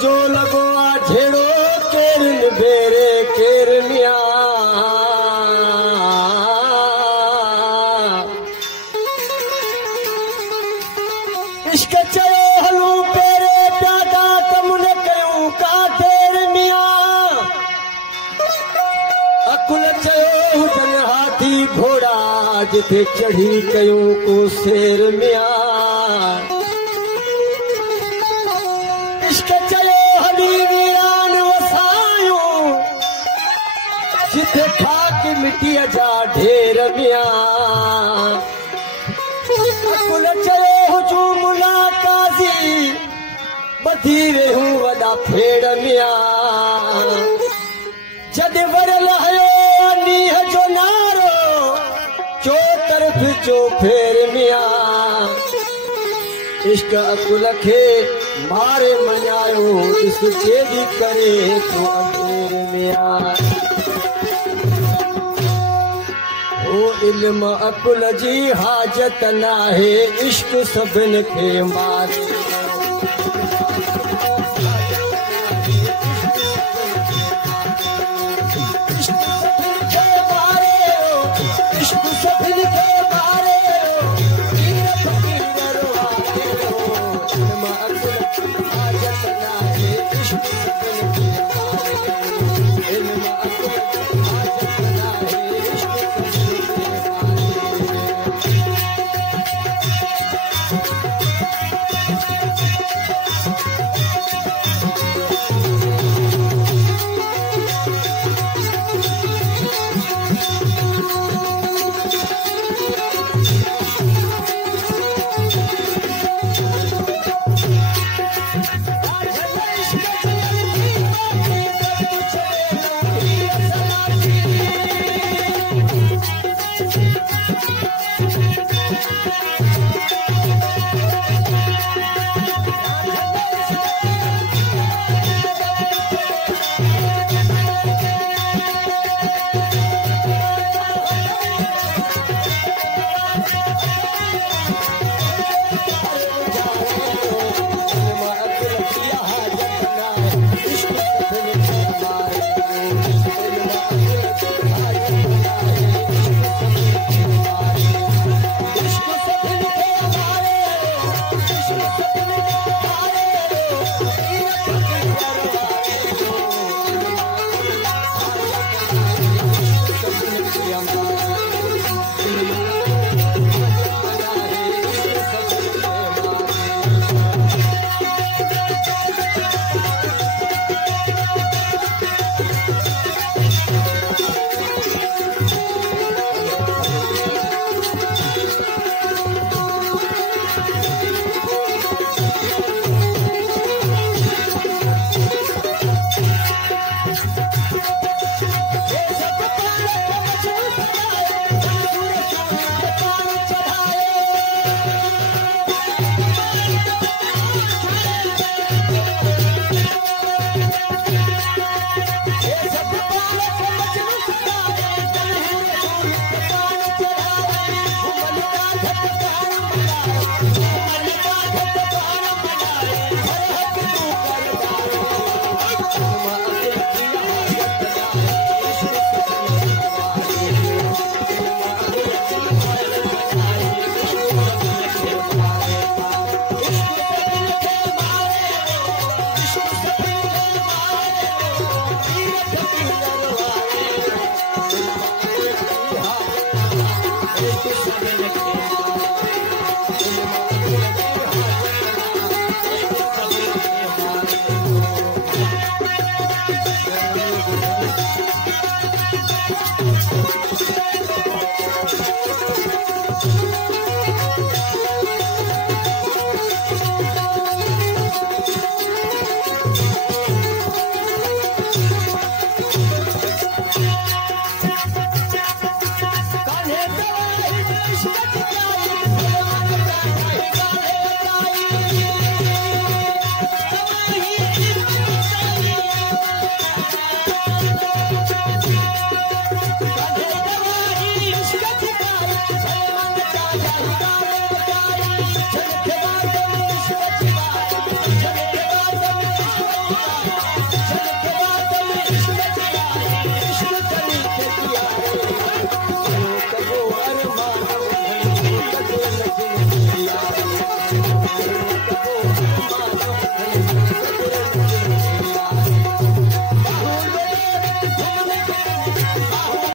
जो लगो आ झेड़ो केरन बेरे केरनिया इश्क चयो हलूं पेरे प्यादा कमुन कयूं का केरनिया अकुल चयो हुजन हाथी घोड़ा जिथे चढ़ी कयूं को शेर मिया इश्क चयो हली वीरान वसायूं जिथे खाक मिटीअ जा ढेर मिया अकुल चयो हुजूं मुला काज़ी ॿधी वेहूं वॾा फेड़ मिया जॾहिं वरियल हयो नीह जो नारो चो तरफ़ जो फेर मिया इश्क अकुल खे मारे मञायो ॾिस केॾी करे तो अंधेर मिया ओ इल्म अकुल जी हाजत नाहे इश्क सभिनि खे मारे अरमान